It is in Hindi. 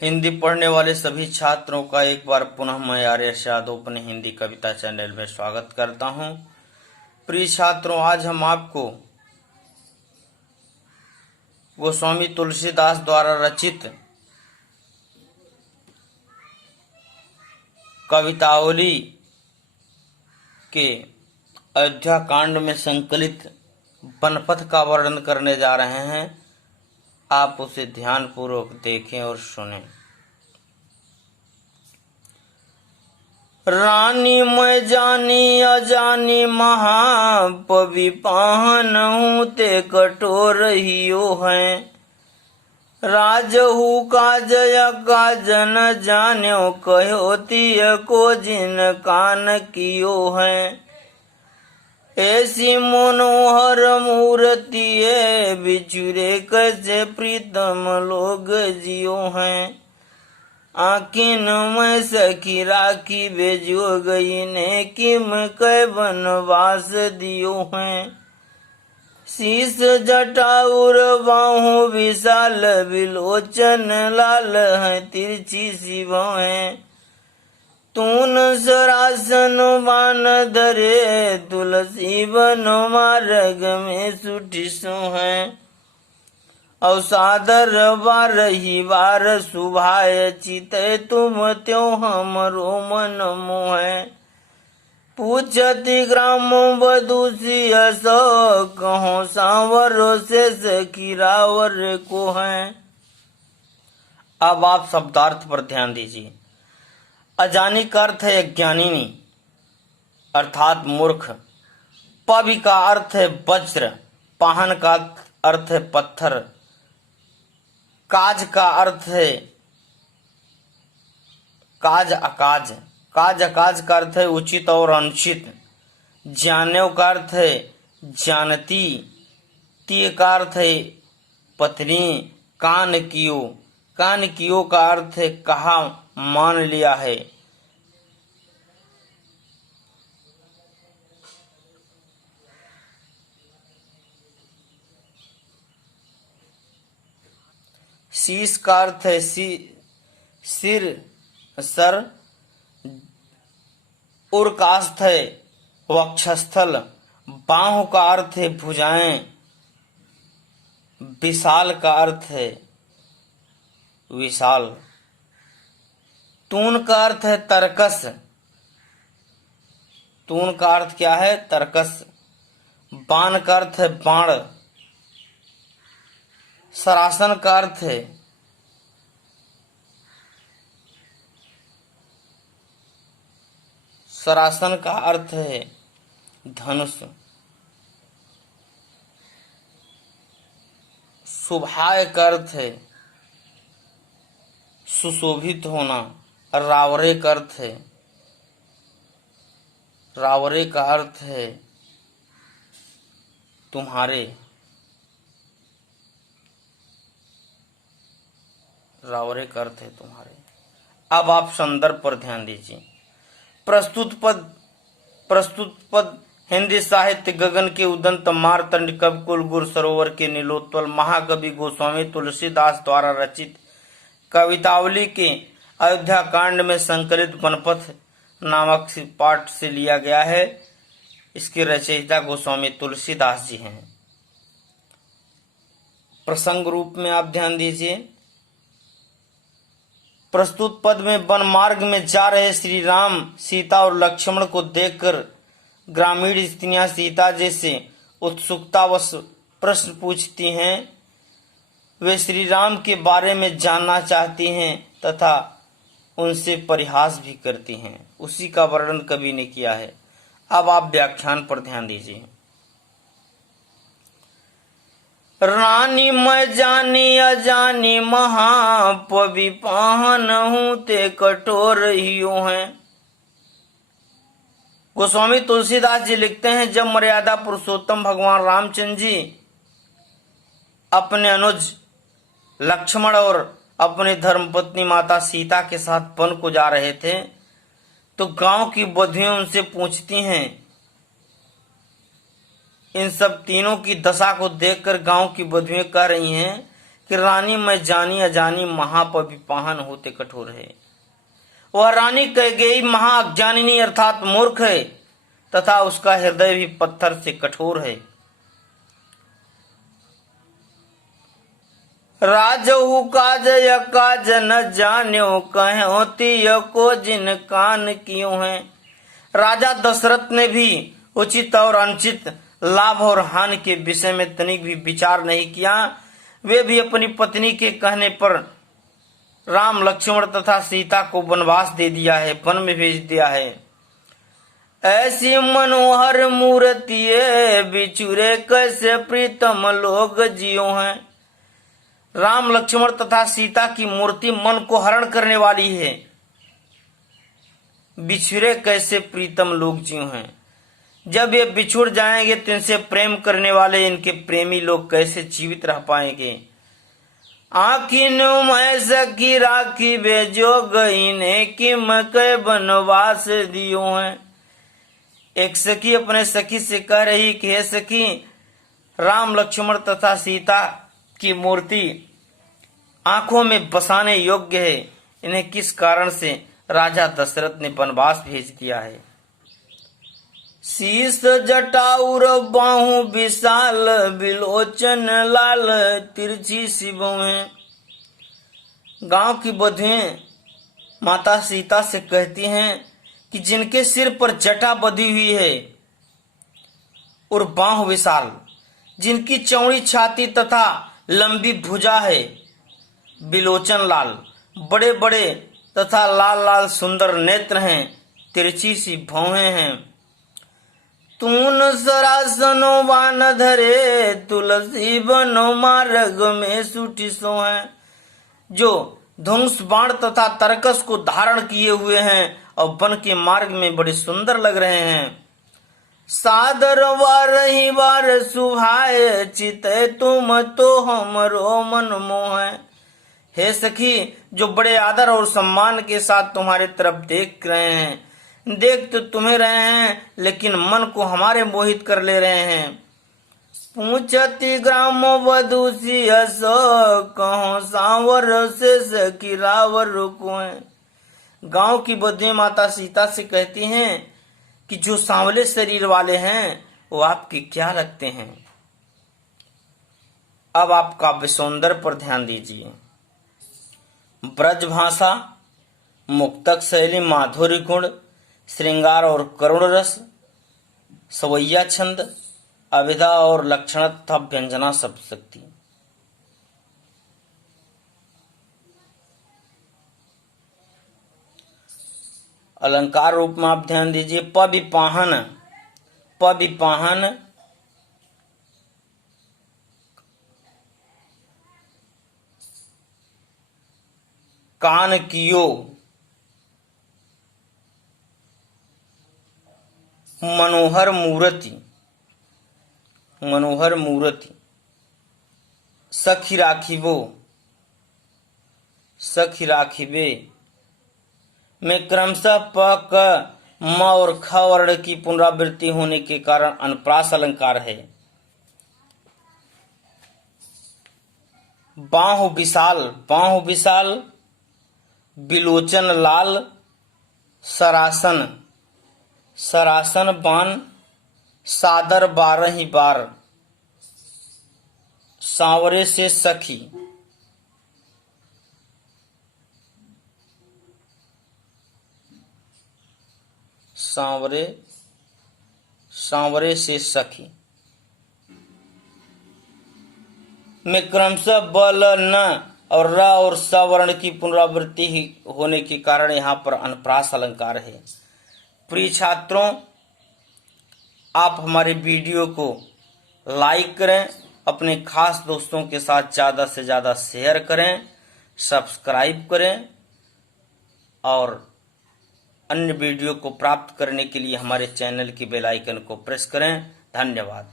हिंदी पढ़ने वाले सभी छात्रों का एक बार पुनः मैं आर्यश यादव अपने हिंदी कविता चैनल में स्वागत करता हूं। प्रिय छात्रों, आज हम आपको गोस्वामी तुलसीदास द्वारा रचित कवितावली के अयोध्या कांड में संकलित बनपथ का वर्णन करने जा रहे हैं। आप उसे ध्यानपूर्वक देखें और सुनें। रानी मैं जानी अजानी महापवि पाहन हूँ ते कठोर हियो है। राजहू काज काज न जान्यो कहो तिय को जिन कान कियो है। ऐसी मनोहर मूर्ति है बिछुरे कैसे प्रीतम लोग जियो हैं। आखिन में सखी राखी भेजो गई ने किम कै वनवास दियो हैं। शीस जटाउर बाहु विशाल विलोचन लाल है तिरछी शिव हैं। तून सरासन बान धरे तुलसी बन मार्ग में सुठिसो है। अवसादर बारही बार सुभाय चिते तुम त्यों हमरो मन मोह। पूछती ग्राम बधुसी सो कहो सांवरो से सखी रावर को है। अब आप शब्दार्थ पर ध्यान दीजिए। अजानी का अर्थ है अज्ञानी अर्थात मूर्ख। पवि का अर्थ है वज्र। पाहन का अर्थ है पत्थर। काज का अर्थ है काज अकाज। काज अकाज का अर्थ है उचित और अनुचित। जान्यो का अर्थ है जानती। तीय का अर्थ है पत्नी। कान कियो का अर्थ है कहा मान लिया है। शीश का अर्थ है सिर सर। उर का अर्थ है वक्षस्थल। बाहु का अर्थ है भुजाएं। विशाल का अर्थ है विशाल। तून का अर्थ है तरकस। तून का अर्थ क्या है? तरकस। बाण का अर्थ है बाण। सरासन का अर्थ है सरासन का अर्थ है धनुष। शुभाय का अर्थ है सुशोभित होना। रावरे का अर्थ है रावरे का अर्थ है तुम्हारे। रावरे का अर्थ है तुम्हारे। अब आप संदर्भ पर ध्यान दीजिए। प्रस्तुत पद हिंदी साहित्य गगन के उदंत मारतंड कविकुल गुरु सरोवर के नीलोत्पल महाकवि गोस्वामी तुलसीदास द्वारा रचित कवितावली के अयोध्या कांड में संकलित बनपथ नामक पाठ से लिया गया है। इसके रचयिता गोस्वामी तुलसीदास जी हैं। प्रसंग रूप में आप ध्यान दीजिए। प्रस्तुत पद में वन मार्ग में जा रहे श्री राम सीता और लक्ष्मण को देखकर ग्रामीण स्त्रियां सीता जी से उत्सुकतावश प्रश्न पूछती हैं। वे श्री राम के बारे में जानना चाहती हैं तथा उनसे परिहास भी करती हैं। उसी का वर्णन कवि ने किया है। अब आप व्याख्यान पर ध्यान दीजिए। रानी मैं जानी अजानी महापवि पाहन हूँ ते कठोर हियो हैं। गोस्वामी तुलसीदास जी लिखते हैं, जब मर्यादा पुरुषोत्तम भगवान रामचंद्र जी अपने अनुज लक्ष्मण और अपनी धर्मपत्नी माता सीता के साथ वन को जा रहे थे तो गांव की बधियों उनसे पूछती हैं। इन सब तीनों की दशा को देखकर गांव की बधुएं कह रही हैं कि रानी मैं जानी अजानी महापविपाहन होते कठोर है। वह रानी कैकेयी महाअज्ञानिनी अर्थात मूर्ख है तथा उसका हृदय भी पत्थर से कठोर है। राजहु काज या काज न जान्यो कहो तिय को जिन कान कियो है। राजा दशरथ ने भी उचित और अनुचित लाभ और हानि के विषय में तनिक भी विचार नहीं किया। वे भी अपनी पत्नी के कहने पर राम लक्ष्मण तथा सीता को वनवास दे दिया है, वन में भेज दिया है। ऐसी मनोहर मूर्ति बिछुरे कैसे प्रीतम लोग जियो हैं। राम लक्ष्मण तथा सीता की मूर्ति मन को हरण करने वाली है। बिछुरे कैसे प्रीतम लोग जियो हैं। जब ये बिछुड़ जाएंगे तो इनसे प्रेम करने वाले इनके प्रेमी लोग कैसे जीवित रह पाएंगे। आखिन मैं सखी राखी बेजो गई ने कि मैं बनवास दियो है। एक सखी अपने सखी से कह रही कि हे सखी, राम लक्ष्मण तथा सीता की मूर्ति आंखों में बसाने योग्य है, इन्हें किस कारण से राजा दशरथ ने वनवास भेज दिया है। शीस जटाउर बाहु विशाल बिलोचन लाल तिरछी शिवों है। गांव की बधुएं माता सीता से कहती हैं कि जिनके सिर पर जटा बधी हुई है और बाहु विशाल, जिनकी चौड़ी छाती तथा लंबी भुजा है, बिलोचन लाल, बड़े बड़े तथा लाल लाल सुंदर नेत्र हैं, तिरछी सी भौहें हैं। तून सरासनो वान धरे तुलसी बनो मार्ग में सुठी सो है। जो धनुष बाण तथा तरकस को धारण किए हुए हैं और वन के मार्ग में बड़े सुंदर लग रहे हैं। सादर वारही वार सुभाए चित तुम तो हमरो मन मोह। हे सखी, जो बड़े आदर और सम्मान के साथ तुम्हारे तरफ देख रहे हैं, देख तो तुम्हें रहे हैं लेकिन मन को हमारे मोहित कर ले रहे हैं। पूछती ग्राम वधु सियस कहो सांवर से सखी रावर को है। गांव की बधुएं माता सीता से कहती हैं कि जो सांवले शरीर वाले हैं वो आपके क्या लगते हैं। अब आप काव्य सौंदर्य पर ध्यान दीजिए। ब्रज भाषा, मुक्तक शैली, माधुर्य गुण, श्रृंगार और करुण रस, सवैया छंद, अभिधा और लक्षण तथा व्यंजना शब्द शक्ति। अलंकार रूप में आप ध्यान दीजिए। पविपाहन, पविपाहन कान कियो, मनोहर मूर्ति, मनोहर मूर्ति, सखी राखिबो, सखी राखिबे में क्रमशः प क म और ख वर्ण की पुनरावृत्ति होने के कारण अनुप्रास अलंकार है। बाहु विशाल, बाहु विशाल, बिलोचन लाल, सरासन, सरासन बाण, सादर 12 बार, सांवरे से सखी, सांवरे, सांवरे से सखी में क्रमशः बल न और र और स वर्ण की पुनरावृत्ति होने के कारण यहाँ पर अनुप्रास अलंकार है। प्रिय छात्रों, आप हमारे वीडियो को लाइक करें, अपने खास दोस्तों के साथ ज़्यादा से ज़्यादा शेयर करें, सब्सक्राइब करें और अन्य वीडियो को प्राप्त करने के लिए हमारे चैनल की बेल आइकन को प्रेस करें। धन्यवाद।